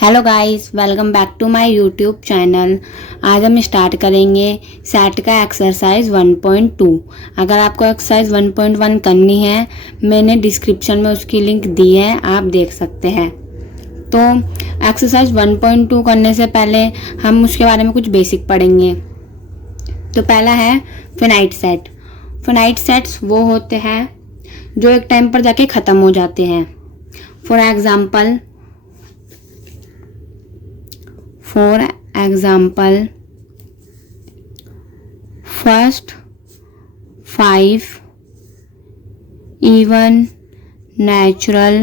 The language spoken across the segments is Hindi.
Hello guys, welcome back to my YouTube channel. आज हम स्टार्ट करेंगे सेट का एक्सरसाइज 1.2। अगर आपको एक्सरसाइज 1.1 करनी है, मैंने डिस्क्रिप्शन में उसकी लिंक दी है, आप देख सकते हैं। तो एक्सरसाइज 1.2 करने से पहले हम उसके बारे में कुछ बेसिक पढ़ेंगे। तो पहला है फिनाइट सेट। फिनाइट सेट्स वो होते हैं जो एक टाइम पर जाके ख़त्म हो जाते हैं। For example first 5 even natural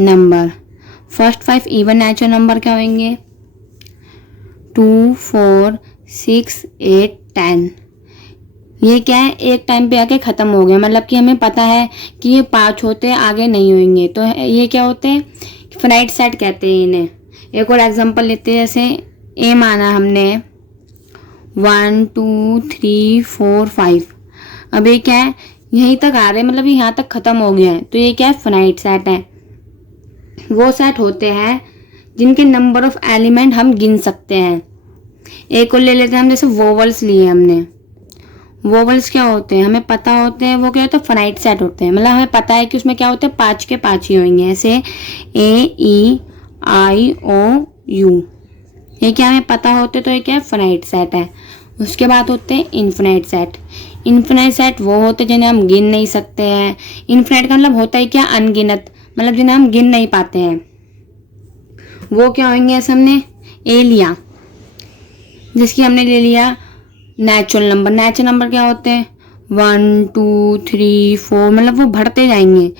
number. First 5 even natural number क्या होंगे? 2, 4, 6, 8, 10। ये क्या है, एक टाइम पे आके ख़त्म हो गया, मतलब कि हमें पता है कि ये 5 होते हैं, आगे नहीं होंगे। तो ये क्या होते हैं? फिनाइट सेट कहते हैं इन्हें। एक और एग्जांपल लेते हैं, जैसे ए माना हमने 1, 2, 3, 4, 5। अब ये क्या है, यहीं तक आ रहे हैं, मतलब यहाँ तक ख़त्म हो गया है। तो ये क्या है, फिनाइट सेट है। वो सेट होते हैं जिनके नंबर ऑफ एलिमेंट हम गिन सकते हैं। एक और ले लेते हैं हम, जैसे वोवल्स लिए हमने। वोवल्स क्या होते हैं, हमें पता होते हैं, वो क्या होता है, फिनाइट सेट होते हैं। मतलब हमें पता है कि उसमें क्या होते हैं, 5 के 5 ही होंगे। ऐसे A, E, I, O, U, ये क्या हमें पता होते, तो ये क्या है, फिनाइट सेट है। उसके बाद होते हैं इनफिनाइट सेट। इनफिनाइट सेट वो होते हैं जिन्हें हम गिन नहीं सकते हैं। इनफिनाइट का मतलब होता है क्या, अनगिनत, मतलब जिन्हें हम गिन नहीं पाते हैं। वो क्या होंगे, ऐसे हमने ए लिया, जिसकी हमने ले लिया नेचुरल नंबर। नेचुरल नंबर क्या होते हैं, 1, 2, 3, 4, मतलब वो बढ़ते जाएंगे।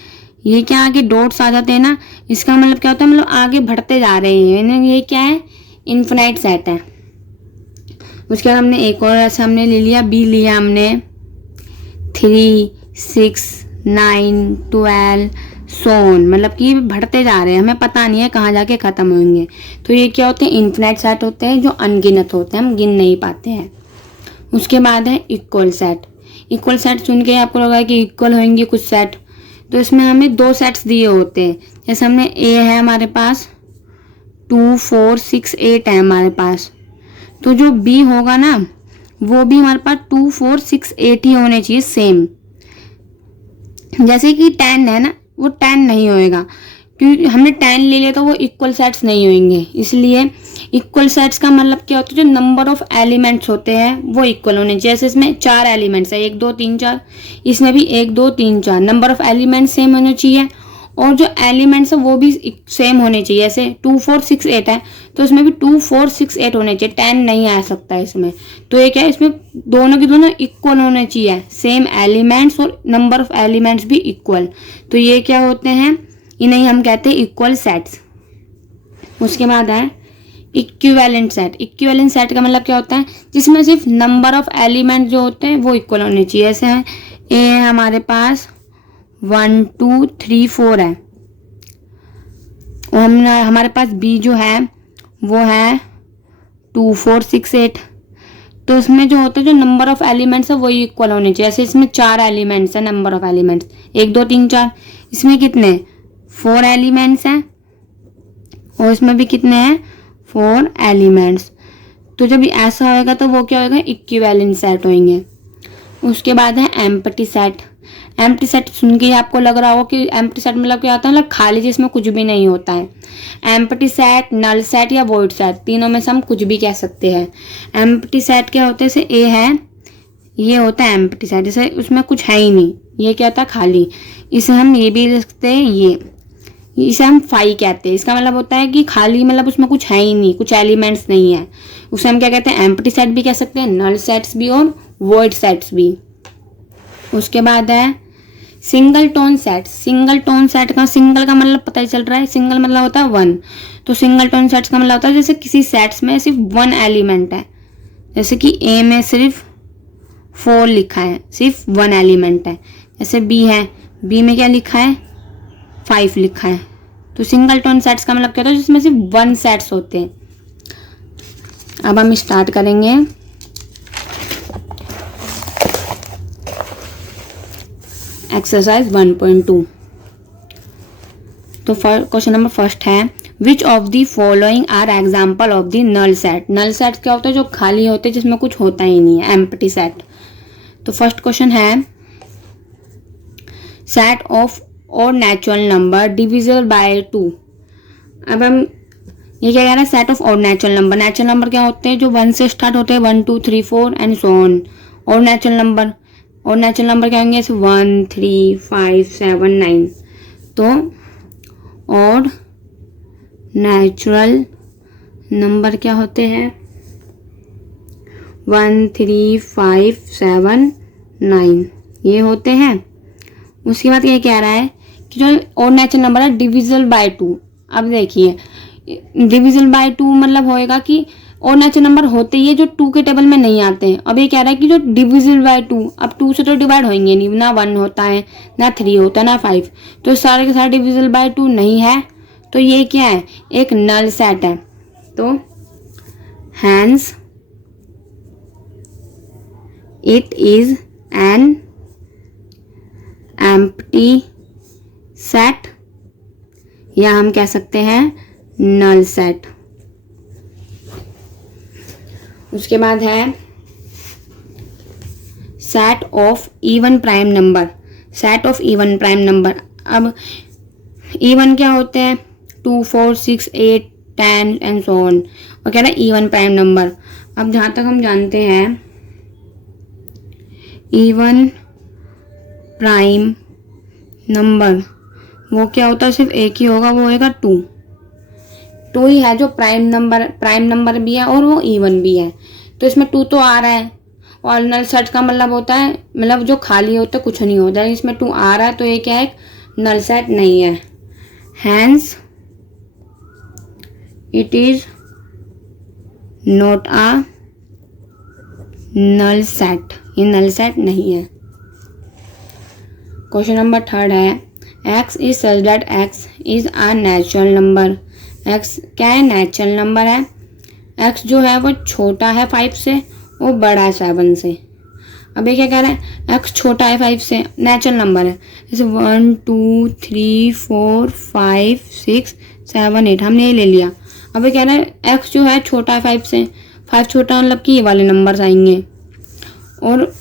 ये क्या, आगे डॉट्स आ जाते हैं ना, इसका मतलब क्या होता है, मतलब आगे बढ़ते जा रहे हैं। ये क्या है, इनफिनाइट सेट है। उसके बाद हमने एक और ऐसा हमने ले लिया, बी लिया हमने 3, 6, 9, 12 सोन, मतलब कि बढ़ते जा रहे हैं, हमें पता नहीं है कहाँ जाके ख़त्म होंगे। तो ये क्या होते हैं, इनफिनाइट सेट होते हैं जो अनगिनत होते हैं, हम गिन नहीं पाते हैं। उसके बाद है इक्वल सेट। इक्वल सेट सुन के आपको लगा कि इक्वल होंगे कुछ सेट, तो इसमें हमें 2 सेट्स दिए होते हैं। जैसे हमने ए है हमारे पास, 2, 4, 6, 8 है हमारे पास। तो जो बी होगा ना, वो भी हमारे पास 2, 4, 6, 8 ही होने चाहिए सेम। जैसे कि 10 है ना, वो 10 नहीं होएगा, क्योंकि हमने 10 ले लिया तो वो इक्वल सेट्स नहीं होंगे। इसलिए इक्वल सेट्स का मतलब क्या होता है, जो नंबर ऑफ एलिमेंट्स होते हैं वो इक्वल होने चाहिए। जैसे इसमें 4 एलिमेंट्स है, 1, 2, 3, 4, इसमें भी 1, 2, 3, 4 नंबर ऑफ एलिमेंट्स सेम होने चाहिए, और जो एलिमेंट्स है वो भी सेम होने चाहिए। ऐसे 2, 4, 6, 8 है, तो इसमें भी 2, 4, 6, 8 होने चाहिए, 10 नहीं आ सकता है इसमें। तो ये क्या है, इसमें दोनों की दोनों इक्वल होने चाहिए, सेम एलिमेंट्स और नंबर ऑफ एलिमेंट्स भी इक्वल। तो ये क्या होते हैं, इन्हें हम कहते हैं इक्वल सेट्स। उसके बाद है इक्विवेलेंट सेट। इक्विवेलेंट सेट का मतलब क्या होता है, जिसमें सिर्फ नंबर ऑफ एलिमेंट जो होते हैं वो इक्वल होने चाहिए। ऐसे है ए है हमारे पास 1, 2, 3, 4 है, और हमारे पास बी जो है वो है 2, 4, 6, 8। तो इसमें जो होते हैं, जो नंबर ऑफ एलिमेंट्स है वही इक्वल होने चाहिए। ऐसे इसमें 4 एलिमेंट्स है, नंबर ऑफ एलिमेंट्स 1, 2, 3, 4। इसमें कितने, 4 एलिमेंट्स हैं, और इसमें भी कितने हैं, 4 एलिमेंट्स। तो जब ऐसा होएगा तो वो क्या होएगा, इक्विवेलेंट सेट होंगे। उसके बाद है एम्प्टी सेट। एम्प्टी सेट सुन के ही आपको लग रहा होगा कि एम्प्टी सेट मतलब क्या होता है, मतलब खाली, जिसमें कुछ भी नहीं होता है। एम्प्टी सेट, नल सेट या वॉइड सेट, तीनों में से हम कुछ भी कह सकते हैं। एम्प्टी सेट क्या होते हैं, जैसे ए है, ये होता है एम्प्टी सेट, जैसे उसमें कुछ है ही नहीं, ये क्या होता है, खाली। इसे हम ये भी लिख सकते हैं, इसे हम फाई कहते हैं। इसका मतलब होता है कि खाली, मतलब उसमें कुछ है ही नहीं, कुछ एलिमेंट्स नहीं है। उसे हम क्या कहते हैं, एम्प्टी सेट भी कह सकते हैं, नल सेट्स भी और वॉइड सेट्स भी। उसके बाद है single tone set. Single tone set का, सिंगल का मतलब पता ही चल रहा है, सिंगल मतलब होता है 1। तो सिंगल टोन सेट्स का मतलब होता है जैसे किसी सेट्स में सिर्फ 1 एलिमेंट है। जैसे कि ए में सिर्फ 4 लिखा है, सिर्फ 1 एलिमेंट है। जैसे बी है, बी में क्या लिखा है, 5 लिखा है। तो सिंगल टोन सेट्स का मतलब क्या होता है, जिसमें सिर्फ 1 सेट्स होते हैं। अब हम स्टार्ट करेंगे। एक्सरसाइज 1.2। तो क्वेश्चन नंबर फर्स्ट है, which of the following are example of the null set. Null set क्या होता है, जो खाली होते हैं, जिसमें कुछ होता ही नहीं है, एम्प्टी सेट। तो फर्स्ट क्वेश्चन है सेट ऑफ और नेचुरल नंबर डिविजिबल बाय 2। अब हम ये क्या कह रहा है, सेट ऑफ और नेचुरल नंबर। नेचुरल नंबर क्या होते हैं, जो 1 से स्टार्ट होते हैं, 1 2 3 4 एंड सो ऑन। और नेचुरल नंबर क्या होंगे, 1 3 5 7 9। तो और नेचुरल नंबर क्या होते हैं, 1 3 5 7 9 ये होते हैं। उसके बाद ये कह रहा है कि जो और नेचुरल नंबर है डिविजिबल बाय 2। अब देखिए डिविजिबल बाय 2 मतलब होएगा कि और नेचुरल नंबर होते ही है जो 2 के टेबल में नहीं आते हैं। अब ये कह रहा है कि जो डिविजिबल बाय 2, अब 2 से तो डिवाइड होंगे नहीं, ना 1 होता है, ना 3 होता है, ना 5, तो सारे के सारे डिविजिबल बाय 2 नहीं है। तो ये क्या है, एक नल सेट है। तो hence it is an empty set, या हम कह सकते हैं नल सेट। उसके बाद है set of even prime number. Set of even prime number. अब इवन क्या होते हैं, 2 4 6 8 10 एंड सो ऑन। और कह रहा है इवन प्राइम नंबर। अब जहाँ तक हम जानते हैं इवन प्राइम नंबर वो क्या होता है, सिर्फ एक ही होगा, वो होगा 2 ही है जो प्राइम नंबर भी है और वो इवन भी है। तो इसमें 2 तो आ रहा है। और नल सेट का मतलब होता है, मतलब जो खाली होता है, कुछ नहीं होता है। इसमें 2 आ रहा है तो ये क्या है, नल सेट नहीं है। Hence it is not a null set, ये नल सेट नहीं है। क्वेश्चन नंबर 3 है x is such that x is a natural number. x क्या है, नेचुरल नंबर है। x जो है वो छोटा है 5 से और बड़ा है 7 से। अब ये क्या कह रहा है, x छोटा है 5 से, नेचुरल नंबर है, जैसे 1 2 3 4 5 6 7 8 हमने ये ले लिया। अब ये कह रहा है x जो है छोटा है 5 से, 5 छोटा मतलब कि ये वाले नंबर्स आएंगे, और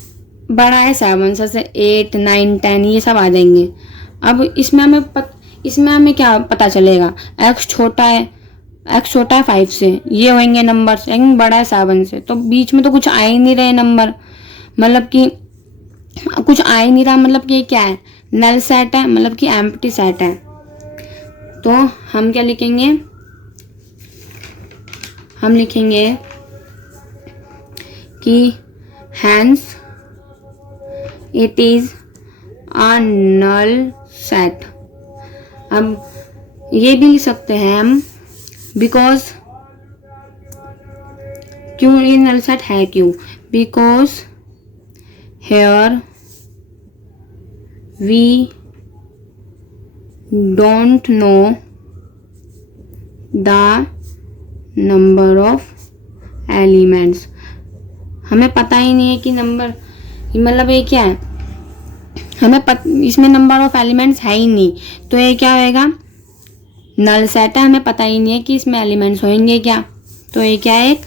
बड़ा है 7 से 8 9 10 ये सब आ जाएंगे। अब इसमें हमें क्या पता चलेगा, x छोटा है 5 से, ये होंगे नंबर, लेकिन बड़ा है 7 से, तो बीच में तो कुछ आ ही नहीं रहे नंबर, मतलब कि कुछ आ ही नहीं रहा, मतलब कि ये क्या है, नल सेट है, मतलब कि एम्प्टी सेट है। तो हम क्या लिखेंगे, हम लिखेंगे कि hence it is a null set. अब ये भी लिख सकते हैं हम, बिकॉज, क्यों ये नल सेट है, क्यों, because here we don't know the number of elements. हमें पता ही नहीं है कि नंबर, मतलब ये क्या है, इसमें नंबर ऑफ एलिमेंट्स है ही नहीं, तो ये क्या होएगा, नल सेट है। हमें पता ही नहीं है कि इसमें एलिमेंट्स होंगे क्या, तो ये क्या है, एक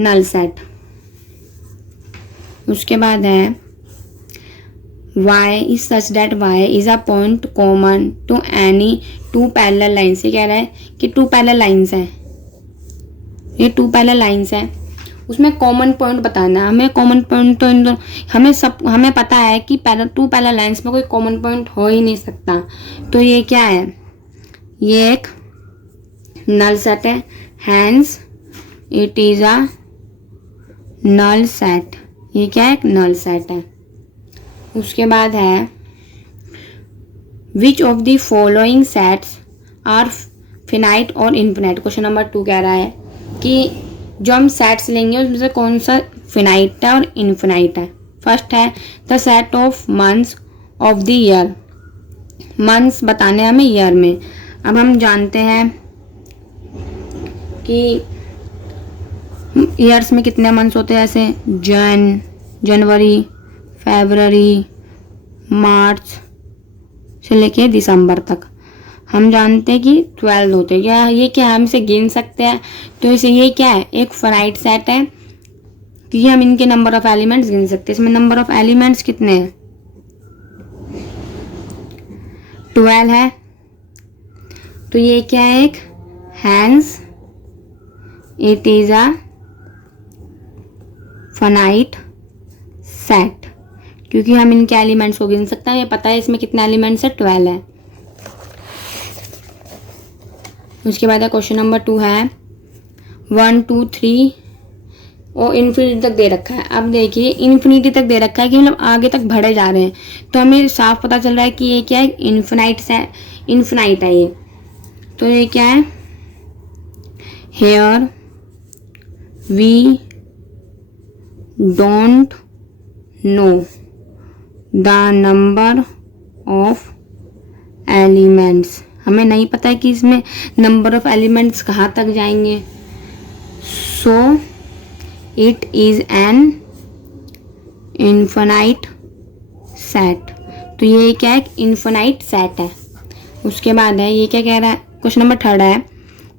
नल सेट। उसके बाद है y is such that y is a point common to any 2 parallel lines. ये कह रहा है कि 2 पैरेलल लाइन्स है, ये 2 पैरेलल लाइन्स है, उसमें कॉमन पॉइंट बताना है हमें। कॉमन पॉइंट तो इन दोनों हमें पता है कि 2 पैरेलल लाइन्स में कोई कॉमन पॉइंट हो ही नहीं सकता, तो ये क्या है, ये एक नल सेट है। Hence it is a null set, ये क्या है, एक नल सेट है। उसके बाद है which of the following sets are finite और इनफिनाइट। क्वेश्चन नंबर 2 कह रहा है कि जो हम सेट्स लेंगे उसमें से कौन सा फिनाइट है और इनफिनाइट है। फर्स्ट है the set of months of the year. Months बताने हमें ईयर में। अब हम जानते हैं कि ईयर्स में कितने मंथ्स होते हैं, जैसे जनवरी, फरवरी, मार्च से लेके दिसंबर तक। हम जानते हैं कि 12 होते हैं। या ये क्या हम इसे गिन सकते हैं, तो इसे ये क्या है, एक फाइनाइट सेट है क्योंकि हम इनके नंबर ऑफ एलिमेंट्स गिन सकते हैं। इसमें नंबर ऑफ एलिमेंट्स कितने हैं, 12 है। तो ये क्या है, एक hence it is a finite set, क्योंकि हम इनके एलिमेंट्स को गिन सकते हैं। ये पता है इसमें कितने एलिमेंट्स है, 12 है। उसके बाद क्वेश्चन नंबर 2 है 1 2 3 और इन्फिनिटी तक दे रखा है। अब देखिए इन्फिनिटी तक दे रखा है कि मतलब आगे तक बढ़े जा रहे हैं, तो हमें साफ पता चल रहा है कि ये क्या है, इन्फिनाइट है ये। तो ये क्या है, here we don't know the number of elements. हमें नहीं पता है कि इसमें नंबर ऑफ एलिमेंट्स कहाँ तक जाएंगे। So it is N infinite set. तो ये क्या है, इन्फिनाइट सेट है। उसके बाद है ये क्या कह रहा है, क्वेश्चन नंबर 3 है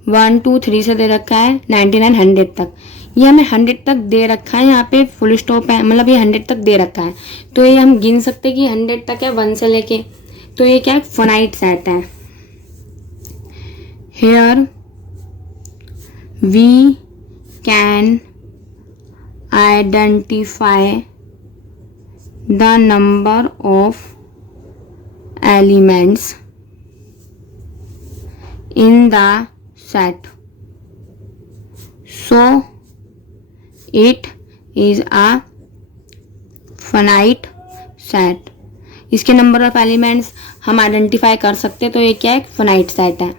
1 2 3 से दे रखा है 99 100 तक। ये हमें 100 तक दे रखा है, यहाँ पे फुल स्टॉप है, मतलब ये 100 तक दे रखा है। तो ये हम गिन सकते हैं कि 100 तक है 1 से लेके। तो ये क्या है, फाइनाइट सेट है। Here we can identify the number of elements in the set, so it is a finite set। इसके नंबर ऑफ एलिमेंट्स हम आइडेंटिफाई कर सकते, तो ये क्या है, फाइनाइट सेट है।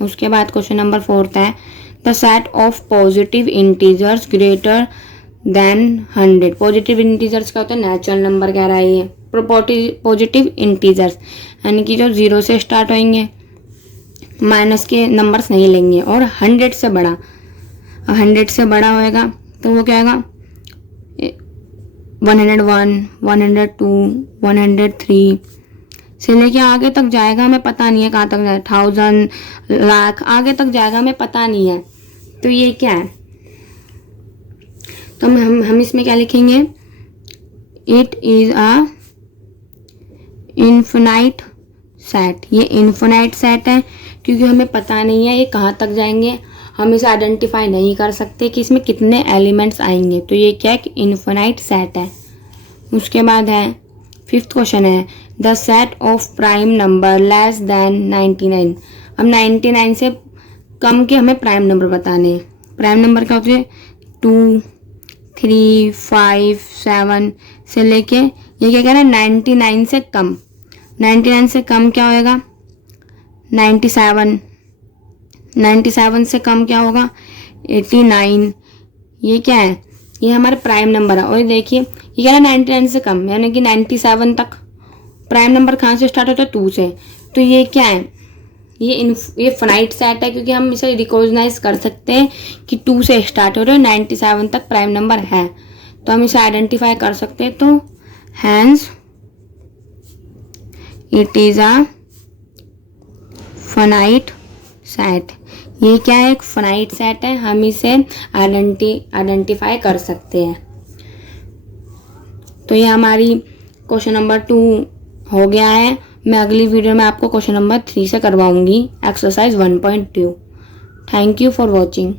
उसके बाद क्वेश्चन नंबर 4 है the set of positive integers greater than 100। Positive integers क्या होता है, नेचुरल नंबर कह रहा है ये। पॉजिटिव इंटीजर्स यानी कि जो 0 से स्टार्ट होंगे, माइनस के नंबर्स नहीं लेंगे, और 100 से बड़ा। 100 से बड़ा होएगा तो वो क्या आएगा, 101 102 103 से लेके आगे तक जाएगा। हमें पता नहीं है कहाँ तक जाए, 1000 लाख आगे तक जाएगा, हमें पता नहीं है। तो ये क्या है, तो हम इसमें क्या लिखेंगे, it is a infinite set. ये इन्फिनाइट सेट है क्योंकि हमें पता नहीं है ये कहाँ तक जाएंगे, हम इसे आइडेंटिफाई नहीं कर सकते कि इसमें कितने एलिमेंट्स आएंगे। तो ये क्या है, इन्फिनाइट सेट है। उसके बाद है 5th क्वेश्चन है the set of prime number less than 99। अब 99 से कम के हमें प्राइम नंबर बताने हैं। प्राइम नंबर क्या होते हैं, 2 3 5 7 से लेके ये क्या कह रहा है, 99 से कम। 99 से कम क्या होएगा, 97। 97 से कम क्या होगा, 89। ये क्या है, ये हमारे प्राइम नंबर है। और देखिए ये कह रहा है 99 से कम, यानी कि 97 तक। प्राइम नंबर कहाँ से स्टार्ट होता है, 2 से। तो ये क्या है, ये फाइनाइट सेट है क्योंकि हम इसे रिकॉग्नाइज कर सकते हैं कि 2 से स्टार्ट हो रहे हैं, 97 तक प्राइम नंबर है, तो हम इसे आइडेंटिफाई कर सकते हैं। तो hence it is a finite set. ये क्या है, एक फाइनाइट सेट है, हम इसे आइडेंटिफाई कर सकते हैं। तो ये हमारी क्वेश्चन नंबर 2 हो गया है। मैं अगली वीडियो में आपको क्वेश्चन नंबर 3 से करवाऊंगी, exercise 1.2। Thank you for watching.